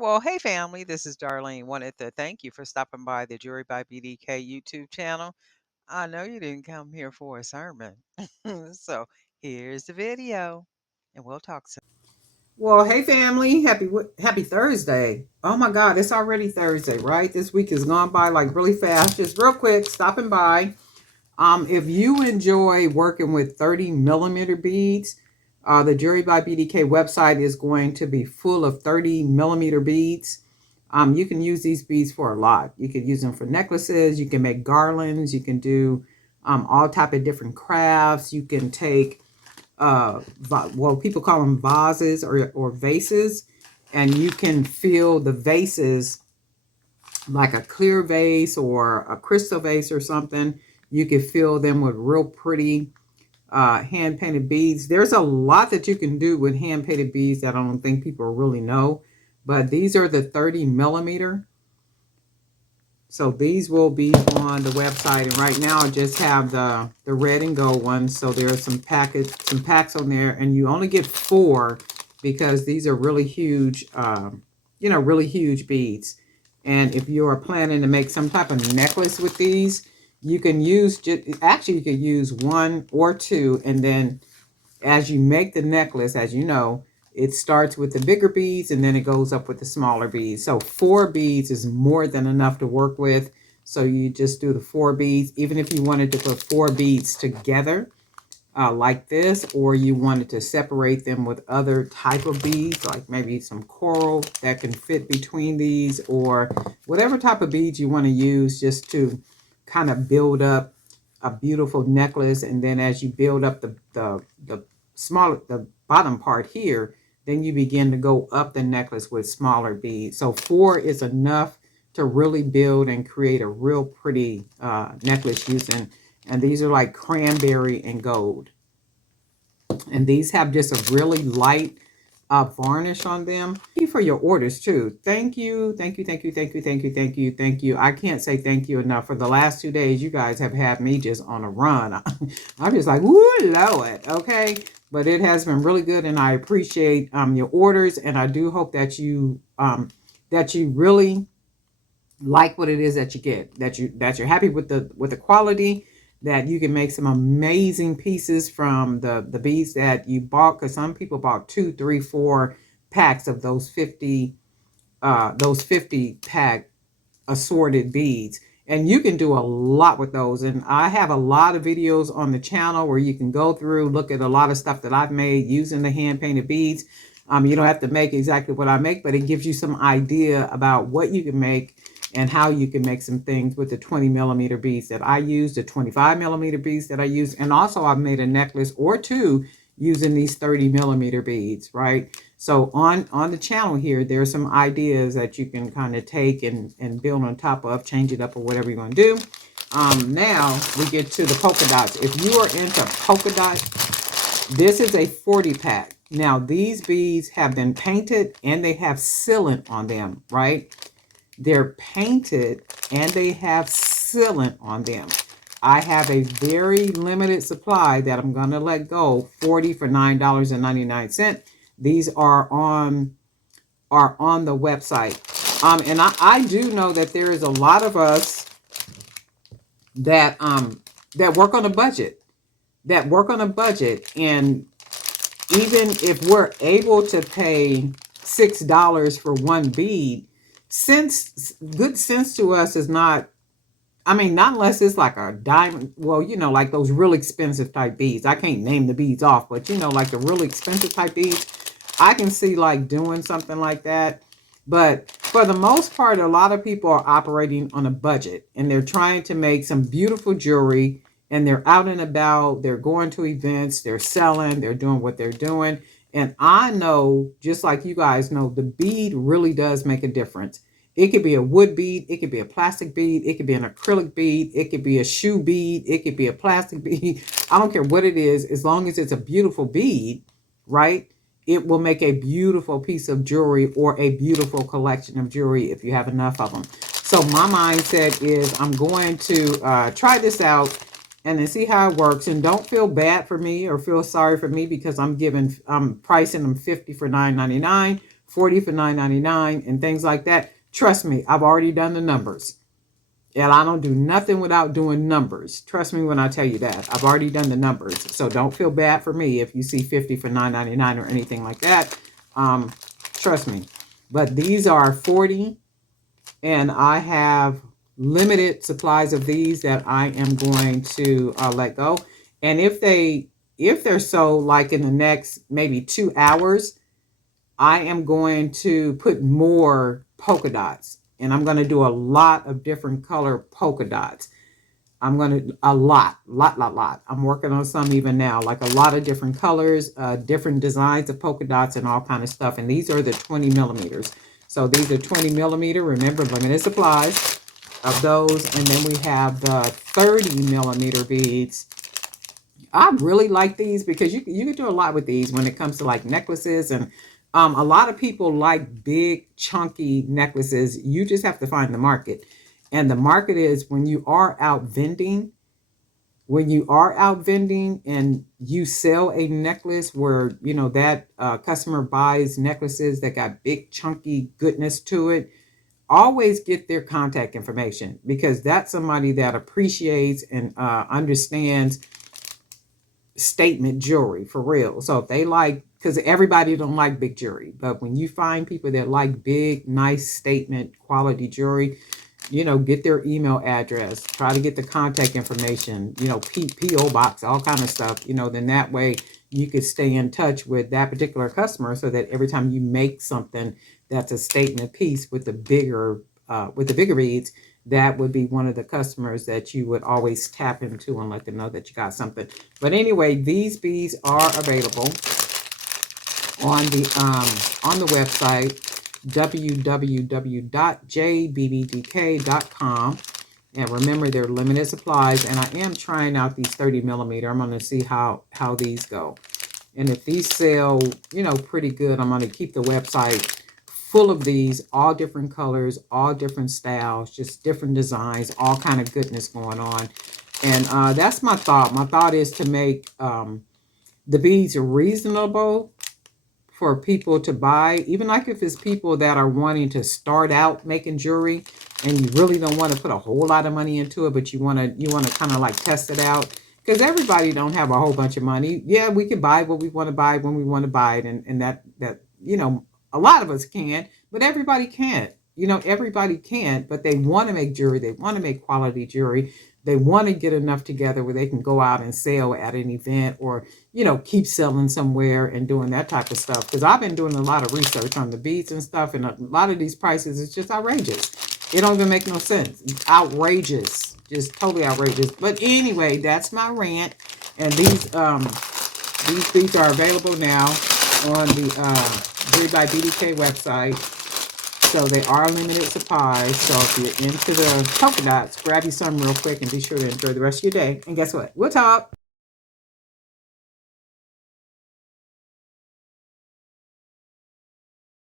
Well, hey family, this is Darlene. Wanted to thank you for stopping by the Jury by BDK YouTube channel. I know you didn't come here for a sermon. So here's the video, and we'll talk soon. Well, hey family, happy Thursday. Oh my God, it's already Thursday, right? This week has gone by like really fast. Just real quick, stopping by. If you enjoy working with 30 millimeter beads, the Jury by BDK website is going to be full of 30 millimeter beads. You can use these beads for a lot. You can use them for necklaces. You can make garlands. You can do all type of different crafts. You can take well, people call them vases or vases, and you can fill the vases like a clear vase or a crystal vase or something. You can fill them with real pretty hand painted beads. There's a lot that you can do with hand painted beads that I don't think people really know, but these are the 30 millimeter. So these will be on the website, and right now I just have the red and gold ones. So there's some packs on there, and you only get 4 because these are really huge, really huge beads. And if you are planning to make some type of necklace with these, you can use actually you could use 1 or 2, and then as you make the necklace, as you know, it starts with the bigger beads and then it goes up with the smaller beads. So 4 beads is more than enough to work with. So you just do the 4 beads. Even if you wanted to put 4 beads together like this, or you wanted to separate them with other type of beads, like maybe some coral that can fit between these, or whatever type of beads you want to use just to kind of build up a beautiful necklace. And then as you build up the smaller, the bottom part here, then you begin to go up the necklace with smaller beads. So 4 is enough to really build and create a real pretty necklace using, and these are like cranberry and gold. And these have just a really light varnish on them. Thank you for your orders too. Thank you, thank you, thank you, thank you, thank you, thank you, thank you. I can't say thank you enough. For the last 2 days, you guys have had me just on a run. I'm just like, woo, Lord, okay? But it has been really good, and I appreciate your orders, and I do hope that you really like what it is that you get, that you're happy with the quality, that you can make some amazing pieces from the beads that you bought, because some people bought 2, 3, 4 packs of those 50 pack assorted beads, and you can do a lot with those. And I have a lot of videos on the channel where you can go through, look at a lot of stuff that I've made using the hand painted beads. You don't have to make exactly what I make, but it gives you some idea about what you can make and how you can make some things with the 20 millimeter beads that I use, the 25 millimeter beads that I use. And also I've made a necklace or 2 using these 30 millimeter beads, right? So on the channel here, there's some ideas that you can kind of take and build on top of, change it up or whatever you're going to do. Now we get to the polka dots. If you are into polka dots, this is a 40 pack. Now these beads have been painted and they have sealant on them, right? They're painted and they have sealant on them. I have a very limited supply that I'm going to let go, 40 for $9.99. These are on the website. And I do know that there is a lot of us that that work on a budget, and even if we're able to pay $6 for one bead, since good sense to us is not, I mean, not unless it's like a diamond, well, like those real expensive type beads. I can't name the beads off, but like the really expensive type beads, I can see like doing something like that. But for the most part, a lot of people are operating on a budget and they're trying to make some beautiful jewelry, and they're out and about, they're going to events, they're selling, they're doing what they're doing. And I know, just like you guys know, the bead really does make a difference. It could be a wood bead, it could be a plastic bead, it could be an acrylic bead, it could be a shoe bead, it could be a plastic bead. I don't care what it is, as long as it's a beautiful bead, right? It will make a beautiful piece of jewelry or a beautiful collection of jewelry if you have enough of them. So my mindset is I'm going to try this out and then see how it works. And don't feel bad for me or feel sorry for me, because I'm pricing them 50 for $9.99. 40 for 9.99 and things like that. Trust me, I've already done the numbers. And I don't do nothing without doing numbers. Trust me when I tell you that. I've already done the numbers. So don't feel bad for me if you see 50 for 9.99 or anything like that. Um, Trust me. But these are 40, and I have limited supplies of these that I am going to let go. And if they're sold like in the next maybe 2 hours, I am going to put more polka dots, and I'm going to do a lot of different color polka dots. I'm going to a lot. I'm working on some even now, like a lot of different colors, different designs of polka dots and all kind of stuff. And these are the 20 millimeters. So these are 20 millimeter. Remember, limited supplies of those. And then we have the 30 millimeter beads. I really like these because you can do a lot with these when it comes to like necklaces, and a lot of people like big chunky necklaces. You just have to find the market, and the market is when you are out vending. When you are out vending and you sell a necklace where you know that customer buys necklaces that got big chunky goodness to it, always get their contact information because that's somebody that appreciates and understands statement jewelry for real. So if they like, because everybody don't like big jewelry, but when you find people that like big, nice statement quality jewelry, get their email address, try to get the contact information, PO box, all kind of stuff, then that way you could stay in touch with that particular customer so that every time you make something that's a statement piece with the bigger beads, that would be one of the customers that you would always tap into and let them know that you got something. But anyway, these beads are available on the website www.jbbdk.com. And remember, they're limited supplies, and I am trying out these 30 millimeter. I'm going to see how these go. And if these sell, pretty good, I'm going to keep the website full of these, all different colors, all different styles, just different designs, all kind of goodness going on. And that's my thought. My thought is to make the beads reasonable for people to buy, even like if it's people that are wanting to start out making jewelry and you really don't want to put a whole lot of money into it, but you want to kind of like test it out, because everybody don't have a whole bunch of money. Yeah, we can buy what we want to buy when we want to buy it, and that a lot of us can, but everybody can't. Everybody can't, but they want to make jewelry. They want to make quality jewelry. They want to get enough together where they can go out and sell at an event, or keep selling somewhere and doing that type of stuff. Because I've been doing a lot of research on the beads and stuff, and a lot of these prices is just outrageous. It don't even make no sense. It's outrageous, just totally outrageous. But anyway, that's my rant. And these are available now on the Jewelry by BDK website. So they are limited supplies. So if you're into the polka dots, grab you some real quick and be sure to enjoy the rest of your day. And guess what? We'll talk.